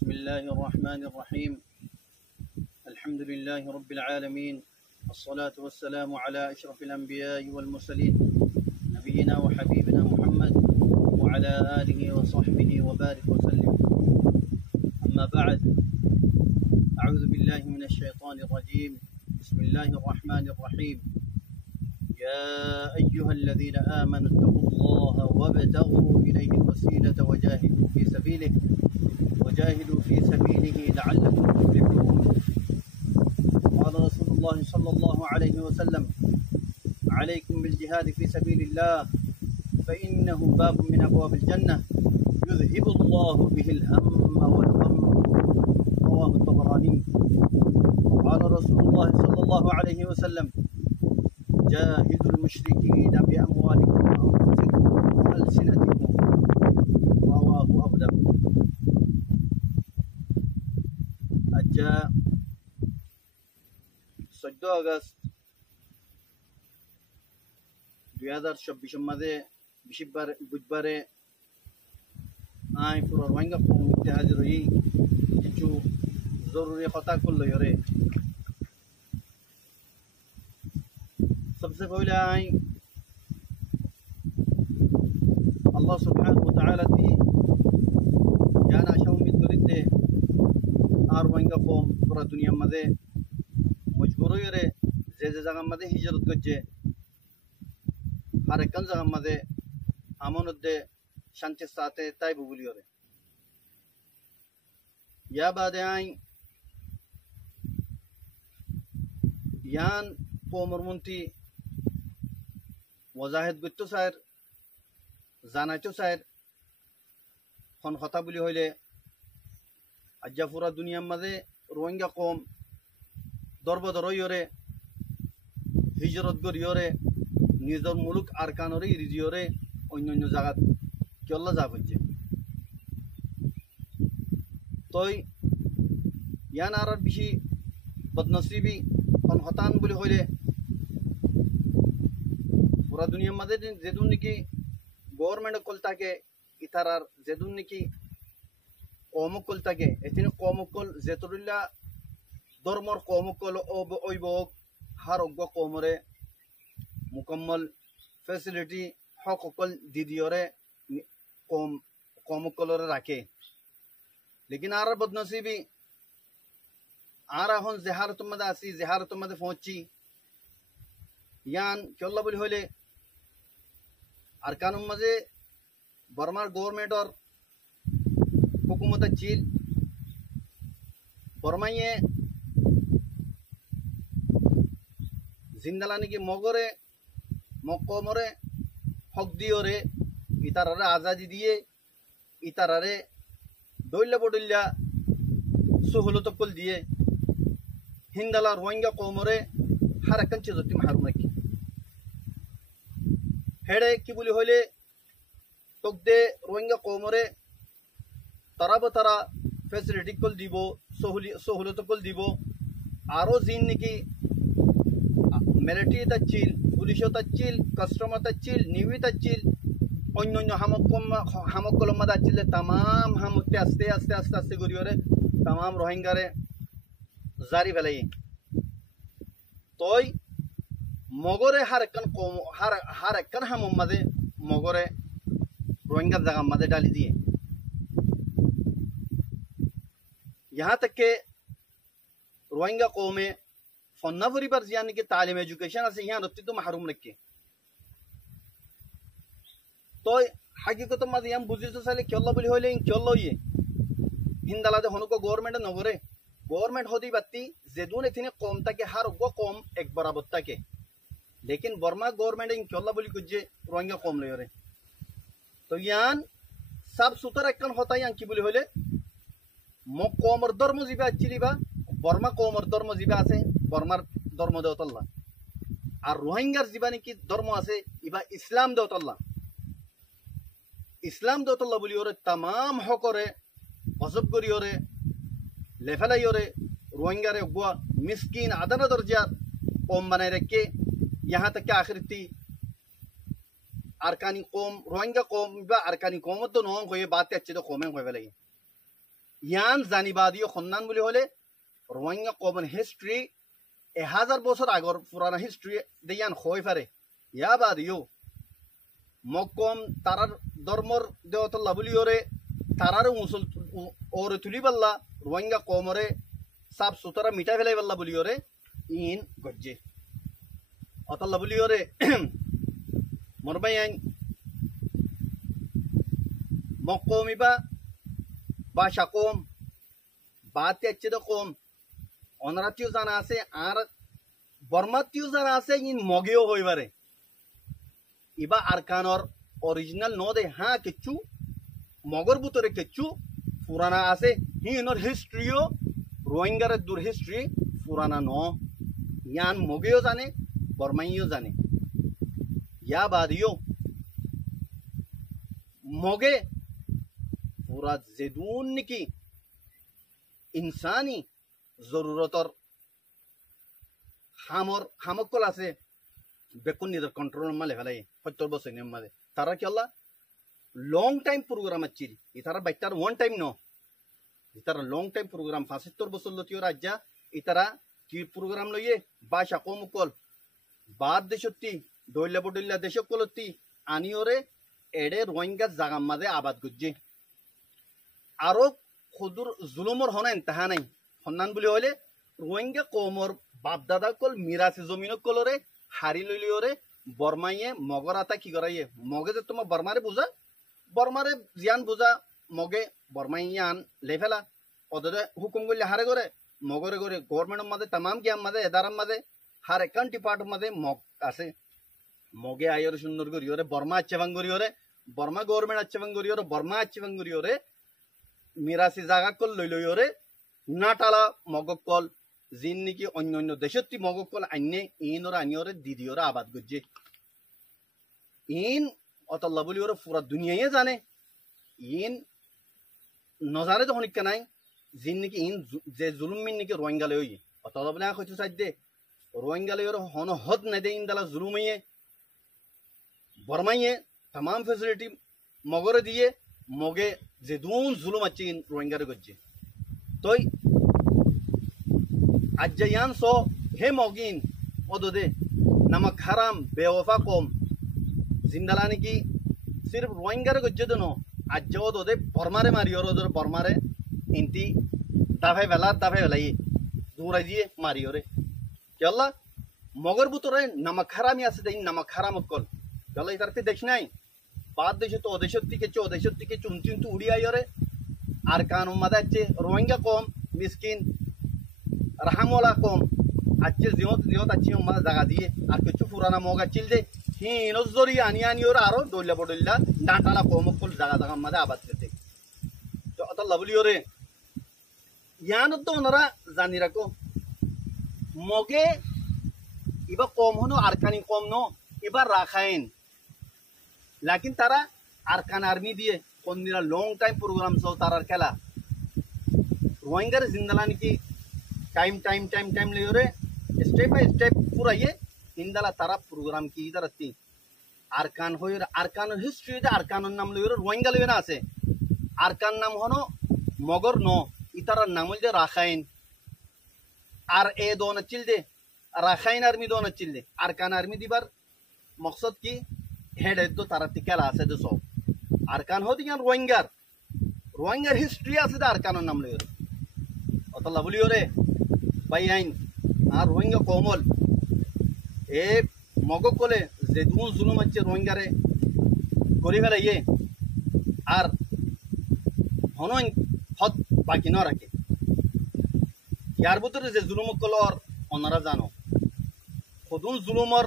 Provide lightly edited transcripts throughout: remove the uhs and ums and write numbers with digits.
बिस्मिल्लाहिर्रहमानिर्रहीम अल्हम्दुलिल्लाहि रब्बिल आलमीन अस्सलातु वस्सलामु अला अशरफिल अंबियाइ वल मुरसलीन नबियिना व हबीबिना मुहम्मद व अला आलिहि व सहबिहि व बारिक व सल्लिम अम्मा बअद अऊज़ु बिल्लाहि मिनश शैतानिर रजीम बिस्मिल्लाहिर रहमानिर रहीम या अय्युहल्लज़ीना आमनु इत्तक़ुल्लाहा वब्तग़ू इलैहिल वसीलता वजाहिदू फ़ी सबीलिही लअल्लकुम तुफ़्लिहून। क़ाल रसूलुल्लाह सल्लल्लाहु अलैहि वसल्लम अलैकुम बिल-जिहाद फ़ी सबीलिल्लाह फ़इन्नहु बाबुम मिन अबवाबिल जन्नह युज़हिबुल्लाहु बिहिल हम्म वल गम। रवाहु तबरानी। क़ाल रसूलुल्लाह सल्लल्लाहु अलैहि वसल्लम जाहिदुल मुश्रिकीन बिअमवालिकुम व अनफुसिकुम व अल्सिनतिकुम। रवाहु अबू दाऊद। आज 14 ऑगस्ट 2026 मध्ये बुधवारे आय पुरो रोहिंग्या कौम हाजिर हुई किचु जरूरी खता कुल योरे। सबसे पहले आय अल्लाह सुब्हानहु व तआला ती जान आशा उम्मीद करीते आर रोहिंग्या कौम पूरा दुनिया मध्ये मजबूर योरे जे जगह मध्ये हिजरत करचे हर एक जगह मध्ये आमोनुद्दे शांति साथे ताई बुबुली योरे। या बाद आय यान कौमर मुंती वजाहिद गुत्तो सायर जानाचो सायर खन खता बुली होइले आज पूरा दुनिया मध्ये रोहिंग्या कौम दरबदर योरे हिजरत गर योरे निजर मुलुक आरकानरे इरिज योरे अन्य अन्य जगह केल्ला जा बुझे तोय यान आर बिशी बदनसीबी खन खतान बुली होइले पूरा दुनिया मध्ये जेदुन निकी गवर्नमेंट कोलताके इतारार जेदुन निकी कौमुकलताके एतिन कौमुकल जेतुरिल्ला धर्मर कौमुकल ओइबोक हर उग्ग कौमरे मुकम्मल फैसिलिटी हकल दीदियोरे कौमुकलरे राखे। लेकिन आर बदनसीबी आर हन जेहारत मदे आसी जेहारत मदे पहुंची यान केल्ला बुली होइले अरकानुम मजे बर्मार गवर्नमेंट और हुकूमत चील बर्माइये जिंदलानी की मगरे मक्कमरे हक दियोरे इतारारे आजादी दिए इतारारे डोल्ला बडोल्ला सहूलत कुल दिए हिंदला रोहिंग्या कौमरे हर एक चीजोती महरूम रखी हेडे की बुली होले तोगदे रोहिंग्या कौमरे तरा बतरा फैसिलिटी कुल दीबो सहूलत कुल दीबो आरो जीन निकी मिलिट्री तच्चिल पुलिस तच्चिल कस्टम तच्चिल निवी तच्चिल अन्य अन्य हमकल मद आचिले तमाम हमते आस्ते आस्ते आस्ते आस्ते करियोरे तमाम रोहिंग्यारे जारी फेलाई तोय मगरे हर एकन हम मदे मगरे रोहिंग्या जगह मदे डाली दिए। यहाँ तक के रोहिंग्या कौमे फन्नावरी पर यानी कि तालीम एजुकेशन से यहाँ रत्ती तो महरूम रखे तो हकीकत मत यहाँ बुझी तो साले केल्ला बुली होइले केल्ला ये हिंदला दे हनुको गवर्नमेंट नगरे गवर्नमेंट होती बत्ती जेदुन इतने कौम तक हर वो कौम एक बराबर तक लेकिन बर्मा गवर्नमेंट इन केल्ला बुली कुछ रोहिंग्या कौम ले रे तो यान सब सुतर एकन होता यहाँ की बुली होइले मो कौमर धर्म जीबा चिलिबा बर्मा कौमर धर्म जीबा आसे बर्मार धर्म देवतल्ला और रोहिंग्यार जीबानी की धर्म आसे इबा इस्लाम देवतल्ला बुली ओरे तमाम हकरे गजब करी ओरे लेफेलाई ओरे रोहिंग्यारे गुआ मिस्किन आदना दर्जा कौम बनाए रखे यहाँ तक के आखिर थी अरकानी कौम रोहिंग्या कौम बा अरकानी कौम तो नों कोई बात अच्छी तो कौमें कोई वाले ইয়ান জানিবাদিও খন্নান বুলি হলে রোহিঙ্গা কমন হিস্ট্রি 1000 বছর আগর পুরানা হিস্ট্রি দেয়ান হয়ে পারে ইয়া বাদিও মকম তারার ধর্মর দেওতল্লা বলি ওরে তারার মুসল ওরে তুলি পাল্লা রোহিঙ্গা কমরে সাফ সুতরা মিটা ফেলাই পাল্লা বলি ওরে ইন গজ্জে অতল্লা বলি ওরে মরবাই আইন মকমিবা ভাষা কম বাতে আছে তো কম অনারাতিও জানা আছে আর বর্মাতিও জানা আছে ইন মগেও হই পারে ইবা আরকানর অরিজিনাল ন দে হ্যাঁ কিচ্ছু মগর ভিতরে কিচ্ছু পুরানা আছে হিনর হিস্ট্রিও রোহিঙ্গারের দূর হিস্ট্রি পুরানা ন ইয়ান মগেও জানে বর্মাইও জানে ইয়া বাদিও মগে পুরা যেদুন নাকি ইনসানি জরুরতর হামকল আছে বেকুন নিজের কন্ট্রোল মালে ফেলাই 70 বছর মাঝে তারা কি আল্লাহ লং টাইম প্রোগ্রাম আছিল ইতারা বাইটার ওয়ান টাইম ন ইতারা লং টাইম প্রোগ্রাম 75 বছর লতিও রাজ্যা ইতারা কি প্রোগ্রাম লইয়ে ভাষা কমকল বাদ দেশত্তি দৈল্লা বডল্লা দেশকলতি আনিওরে এডে রোহিঙ্গা জাগাম মাঝে আবাদ গুজ্জি আরো খুদুর জুলুমর হনা ইন্তাহা নাই হন্নান বলি হইলে রোহিঙ্গা কমর বাপদাদা কল মিরাসি জমিন কলরে হারি লইলিওরে বর্মাইয়ে মগর আতা কি করাইয়ে মগে যে তোমার বর্মারে বুঝা বর্মারে জিয়ান বুঝা মগে বর্মাইয়ান লেফেলা ওদের হুকুম করলে হারে করে মগরে করে গভর্নমেন্ট মাঝে তাম গিয়াম মাঝে এদারাম মাঝে হার একান ডিপার্ট মাঝে মগ আছে মগে আইরে সুন্দর করিওরে বর্মা আচ্ছেবাং করিওরে বর্মা গভর্নমেন্ট আচ্ছেবাং করিওরে বর্মা আচ্ছেবাং করিওরে মিরাসি জাগা কল লইলইওরে নাটালা মগক কল জিন নাকি অন্য অন্য দেশত্তি মগক কল আইনে ইনর আনিওরে দিদিওরে আবাদ গজ্জে ইন অতল্লা বলি ওরে পুরা দুনিয়ায় জানে ইন নজারে যখন ইকা নাই জিন নাকি ইন যে জুলুম মিন নাকি রোহিঙ্গা লই অতল্লা বলে কইতে চাই দে রোহিঙ্গা লই ওরে হন হদ না দে ইনদালা জুলুমাইয়ে বর্মাইয়ে तमाम ফ্যাসিলিটি মগরে দিয়ে মগে যে দুন জুলুম আছে রোহিঙ্গারে গজ্জে তোই আজ্জায়ান সো হে মগিন ওদে নামক হারাম বেওফা কম জিন্দালা নাকি সির্ফ রোহিঙ্গারে গজ্জে দনো আজ্জা ওদে বর্মারে মারিওর ওদের বর্মারে ইনতি দাফাই বেলাই দূরাই দিয়ে মারিওরে কেল্লা মগর বুতরে নামক হারামি আছে দেই নামক হারাম কল কেল্লা ইতারতে দেখ নাই বাদ দেশে তো ওদেশের থেকে চুনচুন তো উড়িয়াইরে আর কান মাদা আছে রোহিঙ্গা কম মিসকিন রাহামওয়ালা কম আছে জিয়ত আছে মাদা জায়গা দিয়ে আর কিছু পুরানা মগা চিল দে হিনো জরি আনি ওরা আরো দইলা বডইলা ডাটালা কম কল জায়গা মাদা আবাদ করতে তো অত লাভলি ওরে ইয়ান তো ওনারা জানি রাখো মগে ইবা কম হনো আর কানি কম ন এবার রাখাইন लेकिन तारा आरकान आर्मी दिए कोन्दिना लॉन्ग टाइम प्रोग्राम सो तारार खेला रोहिंगर जिंदलानी की टाइम ले रे स्टेप बाय स्टेप पूरा ये इंदला तारा प्रोग्राम की इधर आती आरकान हो आरकान हिस्ट्री दे आरकान नाम ले रे रोहिंगा ले ना आसे आरकान नाम होनो मगर नो इतारा नाम ले राखाइन आर ए दोन चिल दे राखाइन आर्मी दोन चिल दे आरकान आर्मी दिबार मकसद की हेड तो तारा तिकेला আছে তো সব আরকান হদি গান রোহিঙ্গার হিস্ট্রি আছে দা আরকানের নাম লইরে অতলা বলিও রে ভাই আইন আর রোহিঙ্গা কোমল এ মগ কোলে যে দুন জুলুম আছে রোহিঙ্গারে করি ফেলাইয়ে আর হনন হদ বাকি না রাখে ইয়ার ভিতরে যে জুলুম কলর ওনারা জানো খুদুন জুলুমর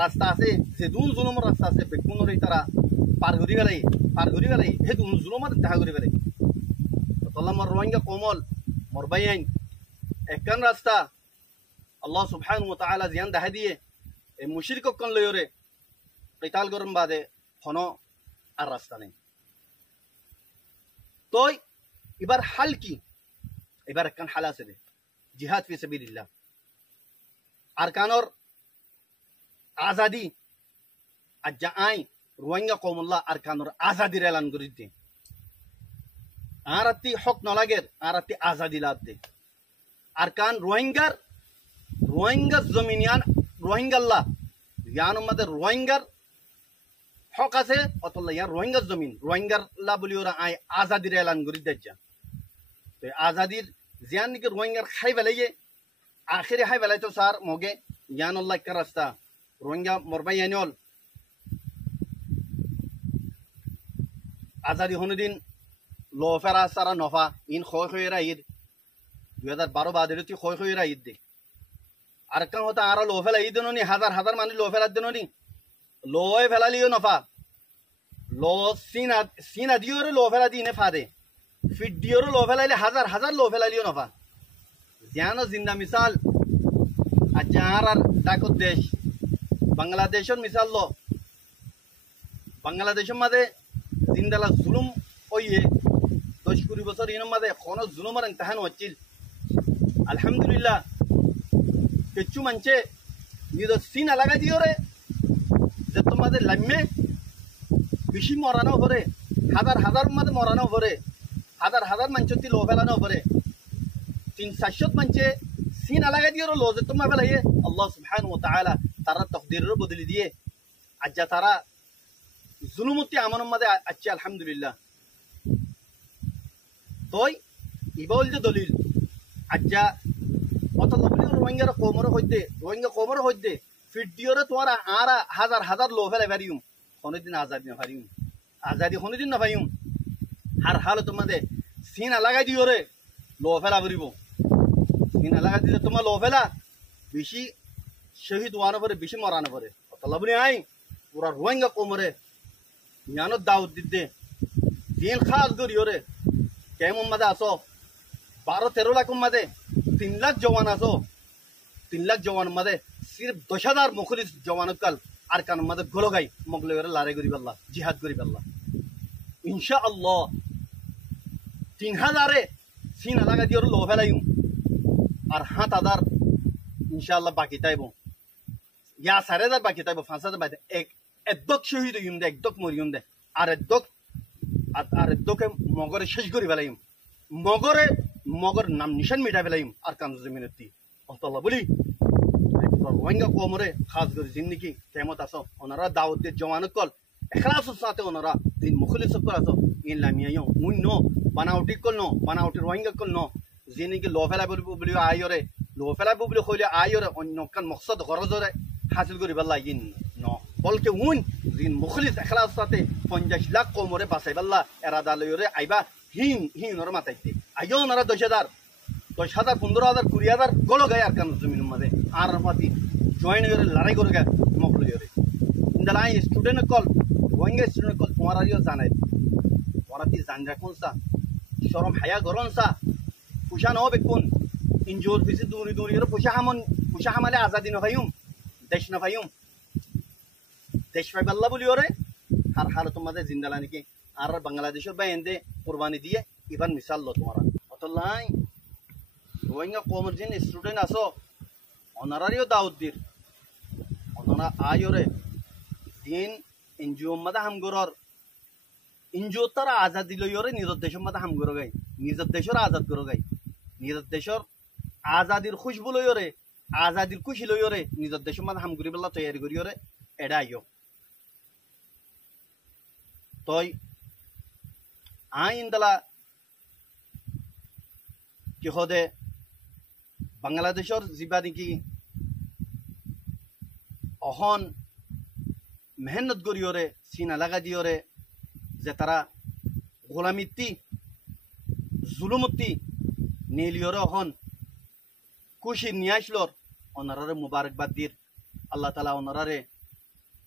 রাস্তা আছে যে দুন জুলুমর রাস্তা আছে বেকুনর তারা পার ঘুরি গেলাই হে দুন জুলুমর দেখা ঘুরি গেলাই তল্লামর রোহিঙ্গা কোমল মোর বাইন একখান রাস্তা আল্লাহ সুবহানাহু ওয়া তাআলা জিয়ান দেখা দিয়ে এই মুশরিক কোন লয়রে কিতাল গরম বাদে হনো আর রাস্তা নেই তো এবার হাল কি এবার একখান হাল আছে জিহাদ ফি সাবিলিল্লাহ আরকানর आजादी आज आई रोहिंगा कौमुल्ला अरकानर आजादी ऐलान करी আর আত্তি হক নলাগের আর আত্তি আজাদি লাদে আর কান রোহিঙ্গা জমিনিয়ান রোহিঙ্গাল্লাহ ইয়ান আমাদের রোহিঙ্গার হক আছে অতল্লা ইয়ার রোহিঙ্গার জমিন রোহিঙ্গাল্লাহ বলি ওরা আই আজাদির এলান করি দেখা তো আজাদির জিয়ান নাকি রোহিঙ্গার খাই বেলাইয়ে আখেরে খাই বেলাই তো স্যার মগে ইয়ান আল্লাহ একটা রাস্তা রোহিঙ্গা মরবাই ইয়ানল আজাদি হনুদিন লো ফেরা সারা নফা ইন খয়েরা ঈদ 2012 বাদের খয়েরা ঈদ দে আর কান হতা আর লো ফেলা ঈদ নি হাজার হাজার মানুষ লো ফেলা দেন নি লোয়ে ফেলালিও নফা লো সিনা দিওরে লো ফেলা দিনে ফাদে ফিট দিওরে লো ফেলাইলে হাজার হাজার লো ফেলালিও নফা জানো জিন্দা মিসাল আজার আর ডাকত দেশ বাংলাদেশের মিসাল লো বাংলাদেশের মাঝে জিন্দালা জুলুম ওইয়ে 10-20 বছর ইনের মাঝে কোনো জুলুমের ইমতিহান হচ্ছিল আলহামদুলিল্লাহ কিছু মানছে নিজের সিনা লাগাই দিও রে যে তোমাদের লাম্যে বেশি মরানো পরে হাজার হাজার মাঝে মরানো পরে হাজার হাজার মাঞ্চতি লো ফেলানো পরে 300 মানছে সিনা লাগাই দিও লো যে তোমার ফেলাইয়ে আল্লাহ সুবহানাহু ওয়া তাআলা তারা তকদিরের বদলি দিয়ে আজ্জা তারা জুলুমতি আমানের মাঝে আছে আলহামদুলিল্লাহ তোই ইবল যে দলিল আজ্জা অত রোহিঙ্গার কোমর হইতে ফিট দিওরে তোমার আর হাজার হাজার লো ফেলে পারিম কোনোদিন আজাদি না পারিম আজাদি কোনোদিন না পাইম আর হালো তোমাদের সিনা লাগাই দিওরে লো ফেলা পড়িব সিনা লাগাই দিলে তোমার লো ফেলা বেশি শহীদ হওয়ানো পরে বেশি মরানো পরে অত লাভনি আই পুরা রোহিঙ্গা কোমরে জ্ঞান দাউদ দিতে দিন খাস করিওরে কেমন মাঝে আসো 12-13 লাখ মাঝে 3 লাখ জওয়ান আসো 3 লাখ জওয়ান মাঝে সির্ফ 10,000 মুখলিস জওয়ান কাল আর কান মাঝে গোলো গাই মগলে লড়াই করি পাল্লা জিহাদ করি পাল্লা ইনশাআল্লাহ 3,000 সিনা লাগা দিওর লো ফেলাইম আর 7,000 ইনশাআল্লাহ বাকি তাইব ইয়া 4,000 বাকি তাইব 5,000 বাকি একদক শহীদ হইম দে একদক মরিম দে আর একদকে মগরে শেষ করি ফেলাইম মগর নাম নিশান মিটা ফেলাইম আর কান জমিনতি অতলা বলি রোহিঙ্গা কোমরে খাস করে জিন্দিগি কেমত আসো ওনারা দাওয়াত দিয়ে জওয়ান কল এখলাসের সাথে ওনারা দিন মুখলিস কল আসো ইন লামিয়াও মুন নো বানাউটি কল নো বানাউটি রোহিঙ্গা কল নো জিনিগি লো ফেলা বলি আইরে লো ফেলা বলি কইলে আইরে অন্য কান মকসদ গরজরে হাসিল করি বাল্লা ইন নো বলকে উন দিন মুখলিস এখলাস সাথে 50 লাখ কোমরে বাসাই বাল্লা এরাদা লইরে আইবা হিন ওর মাথাইতে আইও ওনারা 10,000 15,000 20,000 গোলো গায় আর কান জমিনের মাঝে আর পাতি জয়েন করে লড়াই করে গায় মকল করে ইন্দালাই স্টুডেন্ট কল রোহিঙ্গা স্টুডেন্ট কল তোমার আরিও জানাই ওরা কি জান রাখুন সা শরম হায়া গরন সা পুষা ন বেকুন ইনজোর ফিসি দূরি করে পুষা হামালে আজাদি না ভাইম দেশ না ভাইম দেশ ভাই আল্লাহ বলি ওরে আর হাল তোমাদের জিন্দালা নাকি আর বাংলাদেশের বাইন্দে কুরবানি দিয়ে ইভান মিসাল লো তোমার অতলাই রোহিঙ্গা কোমর জিন স্টুডেন্ট আসো অনারারিও দাউদ দির অনারা আয়োরে দিন এনজিও মাদা হামগরর এনজিও তারা আজাদি লইরে নিজের দেশের মাদা হামগর গাই নিজের দেশের আজাদ করো গাই নিজের দেশের আজাদির খুশবু লইরে আজাদির খুশি লইরে নিজের দেশের মাদা হামগরি বেলা তৈরি করিরে এডা আইও তই আইন দালা কি হদে বাংলাদেশের যা নাকি অহন মেহনত করিওরে সিনা লাগা দিওরে যে তারা গোলামিত্তি জুলুমত্তি নীলিওরে অহন খুশি নিয়ে আসলোর ওনারারে মুবারকবাদ দির আল্লাহ তালা ওনারারে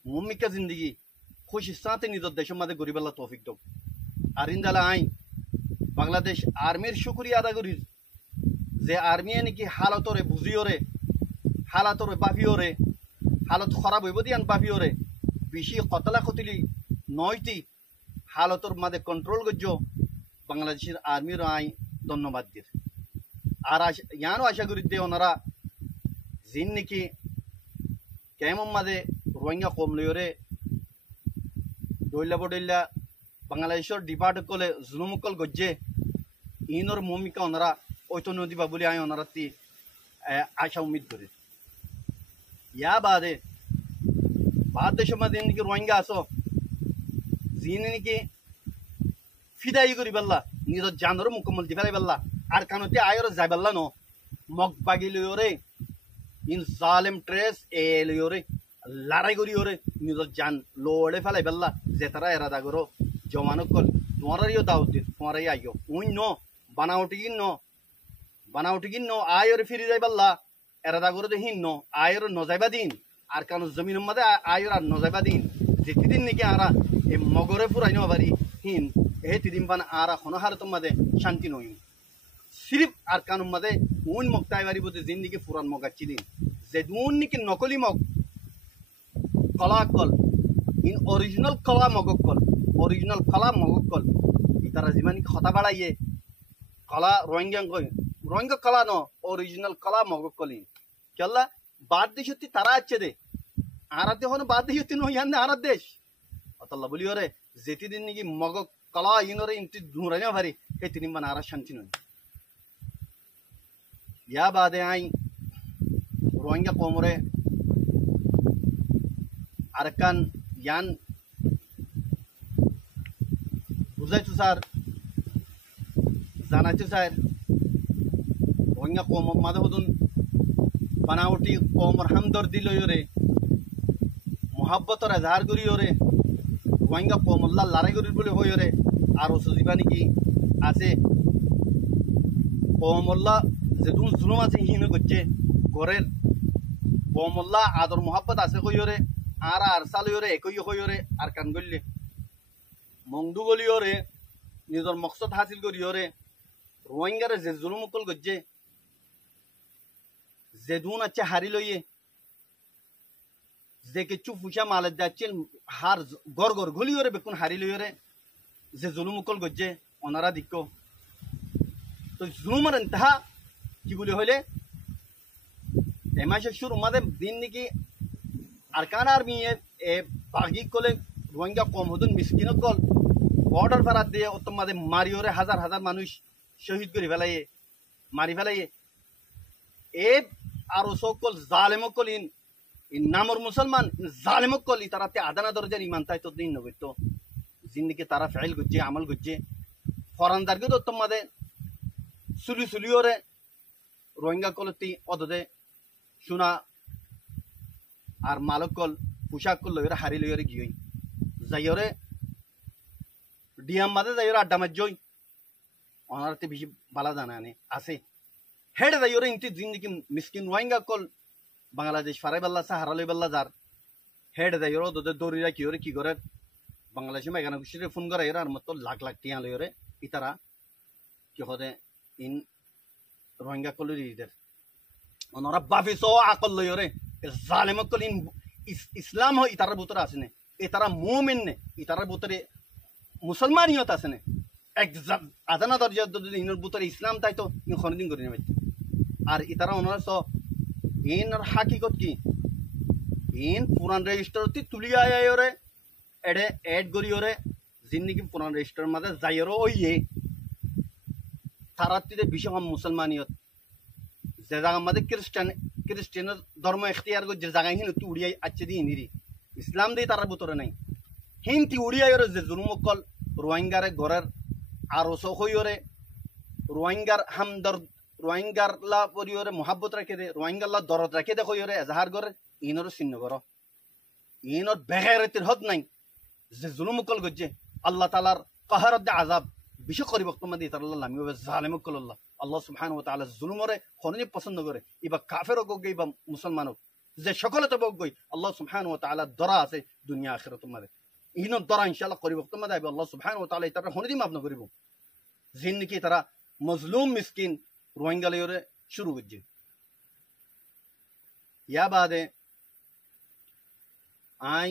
মুমিকা জিন্দগি খুশির সাথে নিজের দেশের মাঝে গরিবাল্লা তৌফিক দো আর ইন্দালা আই বাংলাদেশ আর্মির শুক্রিয়া আদা করি যে আর্মি নাকি হালতরে বুঝিওরে হালাতরে বাফিওরে হালত খারাপ হইব দিয়ান বাফিওরে বেশি কতলা কতলি নয়টি হালতর মাঝে কন্ট্রোল করছো বাংলাদেশের আর্মির আই ধন্যবাদ দির আর ইয়ানও আশা করি দে ওনারা জিন নাকি কেমন মাঝে রোহিঙ্গা কম লইরে ডইলা বডইলা বাংলাদেশের ডিপার্ট কলে জুলুমকল গজ্জে ইনর ভূমিকা ওনারা ঐতন্য দিবা বলে আমি ওনারা আশা উম্মিদ করি। ইয়া বাদে দেশের মধ্যে নাকি রোহিঙ্গা আসো যিনি নাকি ফিদাই করি পেল্লা নিজের জানর মুকম্মল দি ফেলাই পেল্লা আর কানতে আয়র যাই পেল্লা ন মগ বাগি লইরে ইন জালেম ট্রেস এ লইরে লড়াই করি ওরে নিজের জান লড়ে ফেলাই পেল্লা যে তারা এরাদা করো জমানো কল তোমারও দাওয়াত দি তোমারই আইও উই ন বানাউটি কিন ন আয়র ফিরে যাই পেল্লা এরাদা করে তো হিন ন আয়র ন যাইবা দিন আর কারণ জমিনের মধ্যে আয়র আর ন যাইবা দিন যেদিন নাকি আরা এই মগরে ফুরাই ন পারি হিন এই তিদিন পান আরা হনহার তোমাদের শান্তি নই সিরিফ আর কানুন মাদে উন মগতাই বাড়ি বলতে জিন্দিগি ফুরান মগাচ্ছি দিন যে দুন নাকি নকলি মগ কলা কল ইন অরিজিনাল কলা মগকল অরিজিনাল কলা মগকল ইতারা যিমান হতা বাড়াইয়ে কলা রোহিঙ্গা কলা ন অরিজিনাল কলা মগকলিন কেলা বাদ দেশ হতে তারা আছে দে আরাত হন বাদ দেশ হতে নই আন আরাত দেশ অতল্লা বলি ওরে যেতি দিন নাকি মগ কলা ইনরে ইনতি ধুরাই না ভারি হে তিন বান আরা শান্তি নই। या बादे आई रोहिंग्या कोमरे अरकान यान बुझायचो सार जानाचो सार रोहिंग्या कोम मादे होदून बनावटी कोमर हमदर्दी लयो रे मोहब्बतर एजहार करियो रे रोहिंग्या कोमल्ला लड़ाई करिर बोले होयो रे আর ওসুজিবানি কি আছে কোমল্লা যেদুন জুলুম আছে হিনো করছে ঘরের কোমল্লা আদর মোহাব্বত আছে কইরে আর সালিওরে একই কইরে আর কান গল্লে মংদু গলিওরে নিজের মকসদ হাসিল করিওরে রোহিঙ্গারে যে জুলুম কল করছে যেদুন আছে হারি লইয়ে যে কিছু ফুসা মালে যাচ্ছেন হার গড় গড় গলিওরে বেকুন হারি লইরে যে জুলুম কল করছে ওনারা দিক তো জুলুমের ইন্তহা কি বলে হইলে এমাসে শুরু মাদে দিন নাকি আরকান আর্মি এ বাগি কলে রোহিঙ্গা কম হতুন মিসকিন কল বর্ডার ফেরাত দিয়ে অত মাদে মারিওরে হাজার হাজার মানুষ শহীদ করে ফেলাইয়ে মারি ফেলাইয়ে এ আর সকল জালেমকল ইন নামর মুসলমান জালেমকল তারাতে আদানা দরজার ইমান তাই তো দিন নবে তো জিন্দিকে তারা ফেল করছে আমল করছে ফরানদারকে তো তোমাদের সুলিওরে রোহিঙ্গা কলতি অদে সোনা আর মালকল পোশাক কল লইরে হারি লইরে গিয়ে যাইরে ডিয়াম মাদে যাইরে আড্ডা মারজই অনারতে বেশি বালা জানা আনে আছে হেডে যাইরে ইনতি জিন্দিগি মিসকিন রোহিঙ্গা কল বাংলাদেশ ফারাই বাল্লা সাহারা লই বাল্লা যার হেডে যাইরে অদে দৌড়িরা কি করে বাংলাদেশে মেঘানা খুশিরে ফোন করে আর মতো লাখ লাখ টিয়া লইরে ইতারা কি হদে ইন রোহিঙ্গা কলিদের ওনারা বাফিসো আকল লইরে জালেম কলিন ইসলাম হয় ইতারার ভিতরে আছে না ইতারা মুমিন নে ইতারার ভিতরে মুসলমানিয়ত আছে না এক আদানা দরজা যদি ইনর ভিতরে ইসলাম তাই তো ইন খনদিন করে নেবে আর ইতারা ওনারা তো ইনর হাকিকত কি ইন পুরান রেজিস্টারতে তুলি আয়ারে এডে এড করিওরে জিন্দিগি পুরান রেজিস্টার মাঝে যাইরো ওইয়ে তারাতে বেশি কম মুসলমানিয়ত যে জায়গা মাঝে খ্রিস্টান ধর্ম এখতিয়ার করে যে জায়গায় হিন তুই উড়িয়াই আছে দি হিনিরি ইসলাম দিয়ে তার ভিতরে নাই হিন্তি উড়িয়াইর যে জুলুমকল রোহিঙ্গারে ঘরের আর ওসরে রোহিঙ্গার হামদর্দ রোহিঙ্গার লা পরিওরে মোহাব্বত রাখে দে রোহিঙ্গার লা দরদ রাখে দে কইরে এজাহার করে ইনর চিহ্ন করো ইনর বেগারতির হদ নাই যে জুলুমকল গজে আল্লাহ তাআলার কাহার দে আযাব বিশেষ করে বক্তব্য দিয়ে তাআলা লামি হবে জালিমকল আল্লাহ সুবহানাহু ওয়া তাআলা জুলুমরে খনি পছন্দ করে ইবা কাফের হোক ইবা মুসলমান হোক যে সকলে তো বগই আল্লাহ সুবহানাহু ওয়া তাআলা দরা আছে দুনিয়া আখিরাত মধ্যে ইনর দরা ইনশাআল্লাহ করি বক্তব্য দেব আল্লাহ সুবহানাহু ওয়া তাআলা তার খনি মাফ না করিব জিন্দিগি তারা মজলুম মিসকিন রোহিঙ্গা লইরে শুরু করছে ইয়া বাদে আই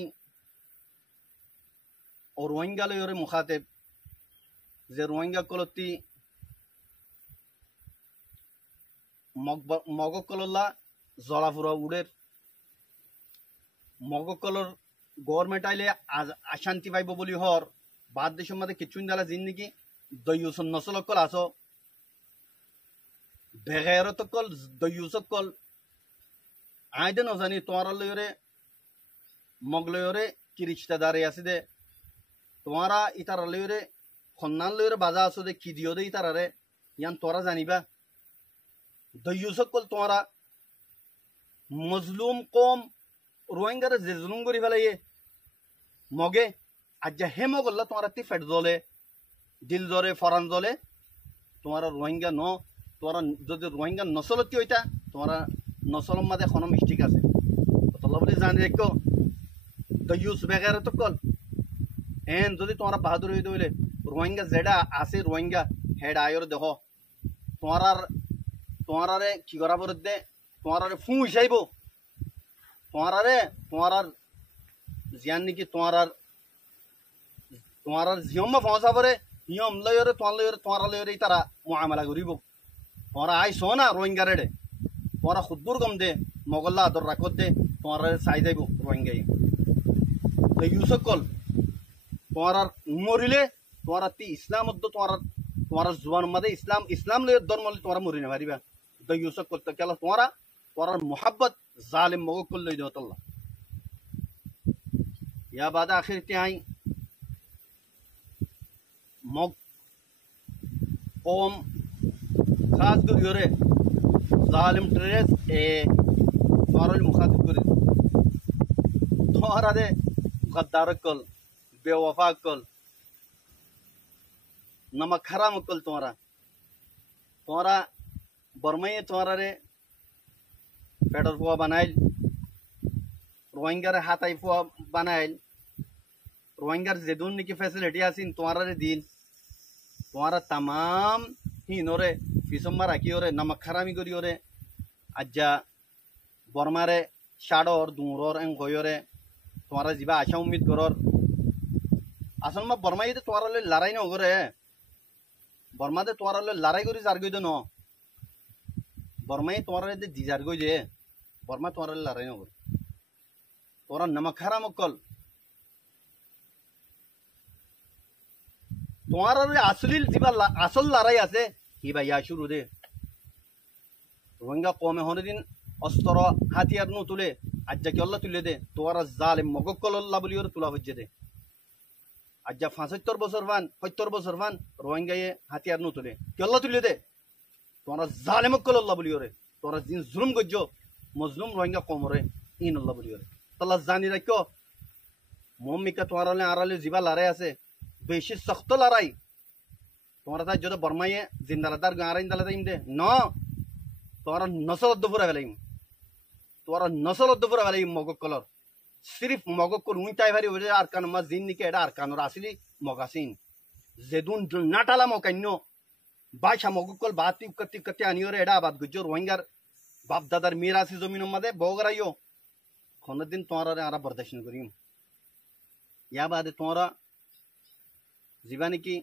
ও রোহিঙ্গা লইরে মুখাতেব যে রোহিঙ্গা কলতি মগকলল্লা জলাফুরা উড়ের মগকলর গভর্নমেন্ট আইলে অশান্তি পাইব বলি হর বাদ দেশের মধ্যে কিছু দালা জিন্দিগি দৈয়সন নসলকল আসো বেগেরত কল দয়ুস কল আইদে নজানি তোমার লয়রে মগলয়রে কি রিশতেদারে আছে দে তোমারা ইতার লয়রে খন্নান লয়রে বাজা আছো দে কি দিও দে ইতারারে ইয়ান তোরা জানিবা দয়ুস কল তোমারা মজলুম কম রোহিঙ্গারে যে জুলুম করি ফেলাইয়ে মগে আজ্জা হে মগল্লা তোমার তি ফেট জ্বলে দিল জ্বলে ফরান জ্বলে তোমার রোহিঙ্গা ন তোমার যদি রোহিঙ্গা নসলতি হইতা তোমার নসলম মাঝে কোনো মিস্টেক আছে তল্লা বলে জানি রেখো দয়ুস বেগারে তো কল এন যদি তোমার বাহাদুর হইতে হইলে রোহিঙ্গা যেটা আছে রোহিঙ্গা হেড আয়র দেহ তোমারে কি করা পরে দে তোমারে ফু হিসাইব তোমার জিয়ান নাকি তোমার জিয়ম পৌঁছা পরে নিয়ম লয়রে তোমার লয়রে তারা মুআমালা করিব তোমার আইস না রোহিঙ্গা রেডে তোমার খুদ্দুর কম দে মগল্লা আদর রাখত দে তোমার চাই যাইব রোহিঙ্গাই ইউসক কল তোমার মরিলে তোমার তি ইসলাম তোমার জুবান মাদে ইসলাম লয় ধর্ম তোমার মরি না পারিবা ইউসক করতে কেন তোমার মোহাব্বত জালিম মগ কল লই দেওয়া या बाद आखिर क्या आई मग ओम खास करियोरे जालिम ट्रेस ए तोरल मुखातिब करी तोरा दे गद्दार कल बेवफा कल नमक हराम कल तोरा बर्मई तोरा रे पेट्रोल फुआ बनाइल रोहिंगार हाथाई फुआ बनाइल रोहिंगार जेदुन की फैसिलिटी आसिन तुम्हारा दिल तुम्हारा तमाम ही नोरे फिसम्मा राखी ओरे नमक खरामी करी ओरे अज्जा बर्मारे शाडोर दूर एंग गोयोरे तुम्हारा जीवा आशा उम्मीद करोर असल में बर्मा ये तुम्हारा ले लड़ाई न होगरे बर्मा दे तुम्हारा ले लड़ाई करी जार गई दो न बर्मा ये तुम्हारा ले दी जार गई जे बर्मा तुम्हारा ले लड़ाई न होगरे তোরা নমক হারাম কল তোমার আসলিল যিবা আসল লড়াই আছে কি ভাই ইয়া শুরু দে রোহিঙ্গা কমে হনদিন অস্ত্র হাতিয়ার নু তুলে আজ্জা কি আল্লাহ তুলে দে তোরা জালিম মগকল আল্লাহ বলি ওর তুলা হজ্জে দে আজ্জা ৭৫ বছর ভান ৭০ বছর ভান রোহিঙ্গা হাতিয়ার নু তুলে কি আল্লাহ তুলে দে তোরা জালিম কল আল্লাহ বলি ওরে তোরা জিন জুলুম গজ্জো মজলুম রোহিঙ্গা কমরে ইন আল্লাহ বলি ওরে तला जानी रखो मम्मी का तुम्हारा आराले जीवा लड़ाई आसे बेशी सख्त लड़ाई तुम्हारा था जो बर्मा ये जिंदालदार गारा इंदालदा इंदे न तुम्हारा नस्ल अद्दुपुरा वाला तुम्हारा नस्ल अद्दुपुरा वाला मगो कलर सिर्फ मगो को ऊंचाई भारी वजह आरकान मा जिन निके एडा आरकान और असली मगासिन जेदुन नाटाला मकान्नो बादशाह मगो कल बाती कत्ती आनी और एडा बात गुजो रोहिंगार बाप दादार मीरासी जमीनों मदे बोगरायो खन दिन तुम्हारा आरा बर्दाश्त करियो या बाद तुम्हारा जीवानी की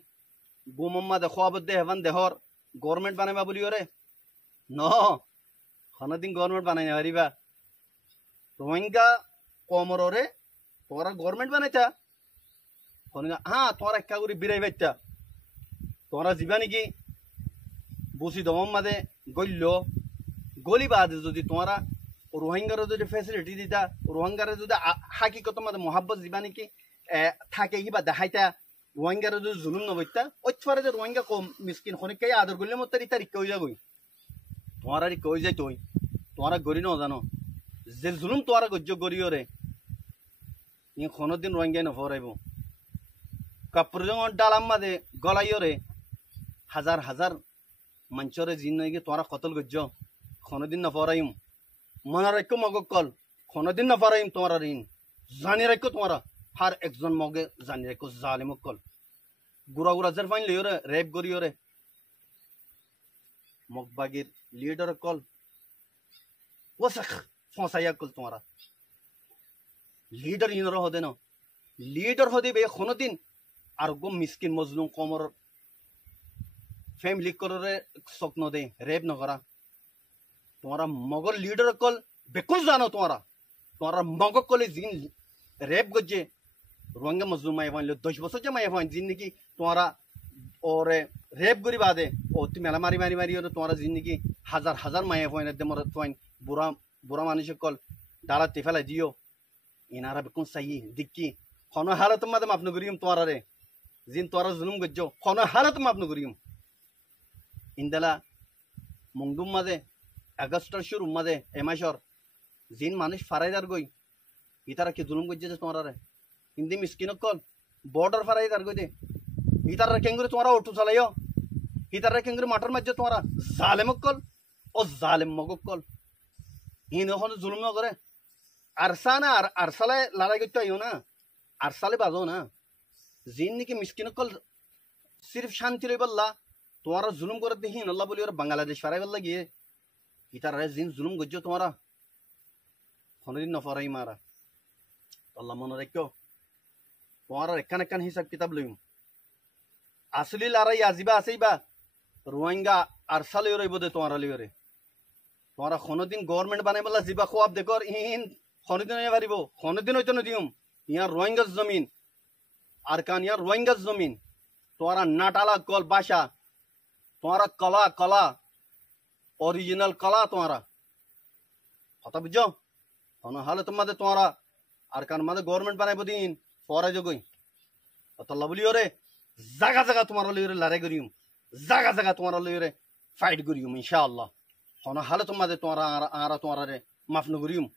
गुमम्मा देखो अब दे हवन देहर गवर्नमेंट बने बोलियो रे न खन दिन गवर्नमेंट बनाई हरीबा रोहिंगा कोमरो रे तुम्हारा गवर्नमेंट बने था हाँ तुम्हारा क्या करी बिराई बेचा तुम्हारा जीवानी की बुसी दम मादे गल्लो गोली बाद जो तुम्हारा रोहिंगार जो फैसिलिटी दीता रोहिंगार जो हाकिकत मत मोहब्बत जीवानी की थाके ही देखाइता रोहिंगार जो जुलुम नबैता ओछवारे जो रोहिंगा को मिस्किन खने कई आदर करले मत तारी कई जागई तुम्हारा री कई जाय तोई तुम्हारा गरी न जानो जे जुलुम तुम्हारा गज्जो गरियो रे इन खनो दिन रोहिंगा न फराइबो कपरजों डालाम मादे गलाइयो रे हजार हजार मंचरे जिन नगे तुम्हारा कतल गज्जो खनो दिन न फराइम मना रखो मगो कल खनो दिन न फराइम तुम्हारा ऋण जानी रखो तुम्हारा हर एक जन मगे जानी रखो जालिम कल गुरा गुरा जर फाइन लियो रे रेप करियो रे मगबागिर लीडर कल वसख फसाया कल तुम्हारा लीडर इन रहो देनो लीडर हो दे बे खनो दिन और गो मिस्किन मजलूम कमर फैमिली करे स्वप्न दे रेप न करा तुम्हारा मगर लीडर कल बेकुल जानो तुम्हारा मगर कल जिन रेप गजे रोहिंगा मजलूम आए 10 बছর जमा आए जिंदगी तुम्हारा और रेप करी बादे ओ ती मेला मारी मारी मारी और तुम्हारा जिंदगी हजार हजार माया फोइन दे मरत फोइन बुरा बुरा मानुष कल डाला तिफाला दियो इनारा बिकुन सही दिक्की खनो हालत मादे माफनु करियम तुम्हारा रे जिन तुम्हारा जुलुम गज्जो खनो हालत माफनु करियम इंदला मुंगदुम मादे अगस्ट शुरू मादे एमाशर जिन मानुष फाराइदार गई इतारा की जुलुम गज्जे तुम्हारा रे हिंदी मिस्किन कल बॉर्डर फाराइदार गई दे इतारा केंगुरे तुम्हारा ओटू चलायो इतारा केंगुरे मटर मज्जे तुम्हारा जालिम कल और जालिम मगो कल इन होने जुलुम न करे अरसा ना अरसाले लड़ाई गच्चा यो ना अरसाले बाजो ना जिन की मिस्किन कल सिर्फ शांति रे बल्ला तुम्हारा जुलुम कर दे ही अल्लाह बोली और बांग्लादेश फराई बल्ला गिए इतारा जिन जुलुम गज्जो तुम्हारा होने दिन नफराई मारा अल्लाह मन रखो तुम्हारा रेखन रेखन हिसाब किताब लुम असली लारा याजिबा आसेबा रोहिंगा अरसा ले बोदे तुम्हारा लियो रे तुम्हारा खनो दिन गवर्नमेंट बने बल्ला जिबा खुआब देखो इन खनो दिन पारिबो खनो दिन होइतो नदियम यहाँ रोहिंगा जमीन आरकान यहाँ रोहिंगा जमीन तुम्हारा नाटाला कल भाषा तुम्हारा कला कला ओरिजिनल कला तुम्हारा पता बुझो खनो हालत मादे तुम्हारा आरकान मादे गवर्नमेंट बने बदीन फौरा जो गई तो लबलियो रे जगह जगह तुम्हारा लियो रे लड़ाई करियम जगह जगह तुम्हारा लियो रे फाइट करियम इंशाअल्लाह खनो हालत मादे तुम्हारा आरा तुम्हारा रे माफ न करियम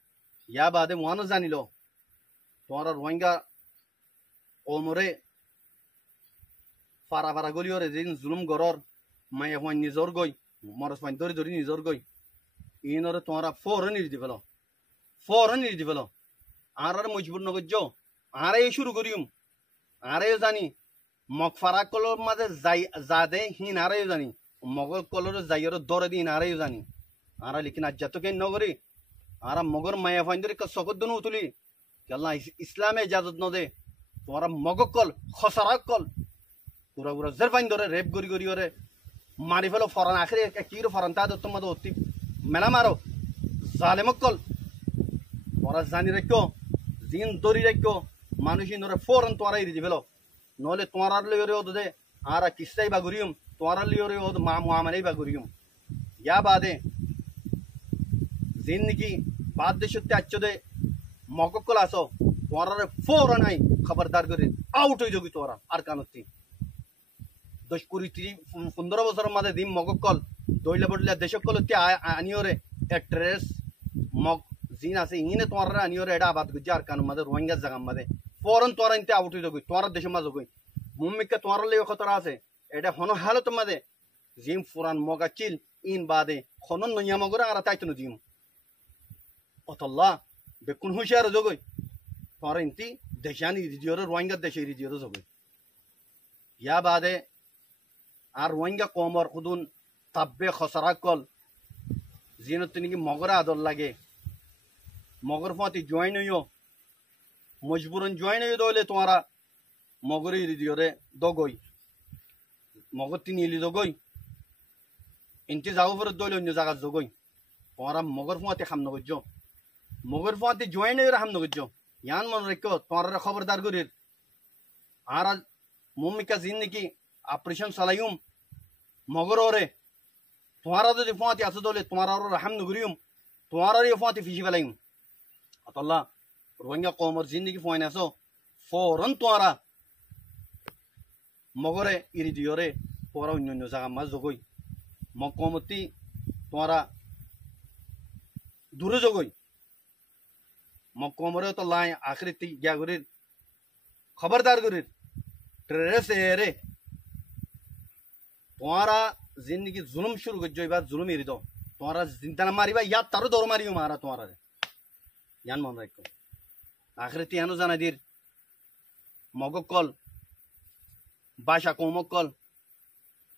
या बादे मुआनो जानी लो तुम्हारा रोहिंगा ओमरे फारा फारा गलियो रे जिन जुलुम गरर माया हुआ निजोर गई मरस पाइन दरी दरी निजोर गई इन और तुम्हारा फौरन नहीं दिवलो आर मजबूर न गज्जो आरे शुरू करियम आरे जानी मगफारा कलर मादे जादे हिन आरे जानी मगल कलर जाइरो दर दिन आरे जानी आरा लेकिन आज जतो के नगरी आरा मगर माया फाइंदरी का सकत दुनु उतली केल्ला इस्लाम इजाजत न दे तुम्हारा मगकल खसरा कल पूरा पूरा जर फाइंदरे रेप गरी रे मारी फेलो फरन आखिर कीरो फरन ता दो तुम ओती मेला मारो जालिम कल तुम्हारा जानी रखो जिन दरी रखो मानुषी नरे फौरन तुम्हारा इरी दिवेलो नोले तुम्हारा लियो रे दे आरा किस्ताई बागुरियम तुम्हारा लियो रे ओद मामले बागुरियम या बादे जिंदगी बाद देशते अच्छो दे मगकल आसो तुम्हारा रे फौरन आई खबरदार करी आउट हो जोगी तुम्हारा आरकानती 10-15 বছর মাঝে দিম মগকল দইলে বডলে দেশকল তে আনিও রে এট্রেস মগ জিন আছে ইনে তোমার আনিও রে এটা আবাদ গুজি আরকান মাঝে রোহিঙ্গা জায়গা মাঝে ফৌরন তোরা ইনতে আউট হই যোগি তোমার দেশ মাঝে গই মুমিকে তোমার লে খতরা আছে এটা হনো হালত মাঝে জিম ফুরান মগাচিল ইন বাদে খনন নয়া মগরা আর তাইতনো জিম অতল্লাহ বেকুন হুশিয়ার যোগই তোমার ইনতি দেশানি রিজিওর রোহিঙ্গা দেশে রিজিওর যোগই ইয়া বাদে আর রোহিঙ্গা কমর খুদুন তাব্বে খসরা কল জিনো তিনি কি মগরা আদর লাগে মগর ফাতি জয়েন হইও মজবুরন জয়েন হইও দলে তোমারা মগরে রিদিওরে দগই মগর তিনি ইলি দগই ইনতি যাও ফর দলে অন্য জায়গা দগই তোমারা মগর ফাতি খাম নগজ্জো মগর ফাতি জয়েন হইও রাম নগজ্জো ইয়ান মন রেখো তোমারা খবরদার করির আর মুমিকা জিন্দেগি ऑपरेशन सलायुम मगर और तुम्हारा जो फाती आस दोले तुम्हारा और रहम नगरियुम तुम्हारा ये फाती फिशी वालायुम अतल्ला रोहिंगा कौम और जिंदगी फोन आसो फौरन तुम्हारा मगरे इरी दियोरे पूरा उन्योन्यो जागा मज जोगोई मकौमती तुम्हारा दूर जोगोई मकौमरे तो लाए आखिरी ती क्या गुरिर खबरदार गुरिर ट्रेस रे तुम्हारा जिंदगी जुलम शुरू कर जो बात जुलम ही दो तुम्हारा जिंदा मारी बा या तारो दौर मारी मारा तुम्हारा यान मन रखो आखिर तियानो जाना दिर मगकल भाषा कोमकल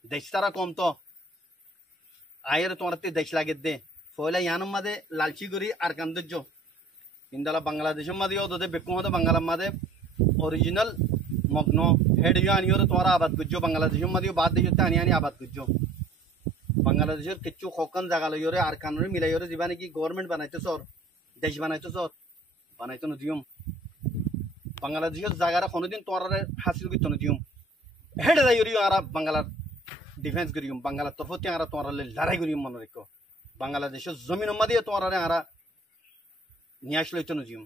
देशतारा कम तो आयर तुम्हारा ते देश लागे दे फोला यानम मादे लालची करी आरकान दज्जो इंदला बांग्लादेश मादे यो दे बेको तो बांग्ला मादे ओरिजिनल मग्नो हेड जो आनियो तुम्हारा आबाद गुज्जो बांग्लादेश मादे बाद देश आनी आनी आबाद गुज्जो बांग्लादेश किच्चू खोकन जागा लयो रे आरकान रे मिलायो रे जीवाने की गवर्नमेंट बनाइतो सर देश बनाइतो सर बनाइतो नदियम बांग्लादेश जागा रे कोनो दिन तुम्हारा हासिल कितो नदियम हेड दायरी आरा बांग्ला डिफेंस करियो बांग्ला तरफते आरा तोरा ले लड़ाई करियो मन रेको बांग्लादेश जमीन मदे तोरा रे आरा न्याश लइतनो जिम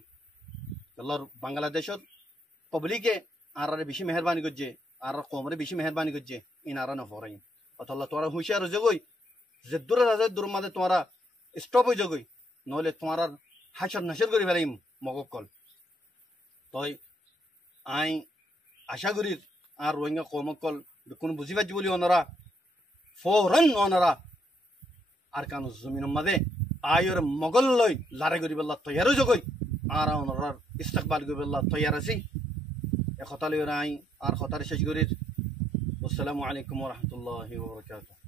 अल्लाह बांग्लादेश पब्लिक के आरा रे बेशी मेहरबानी गजे आरा कौम रे बेशी मेहरबानी गजे इन आरा न होराई अल्लाह तोरा होशियार जगोई जद्दुर मदे तोरा स्टॉप हो जगोई नले तोरा हाशर नशर करि फेलाइम मगकल तय आई आशा करी আর রোহিঙ্গা কর্মকল কোন বুঝিবাজ বলি ওনারা ফৌরন ওনারা আর কানো জমিন মাদে আয়র মগল লই লড়াই করি বল্লা তৈয়ারও জগই আর ওনার ইস্তেকবাল করি বল্লা তৈয়ার আছি এ কথা লই আই আর কথার শেষ করি আসসালামু আলাইকুম ওয়া রাহমাতুল্লাহি ওয়া বারাকাতুহু।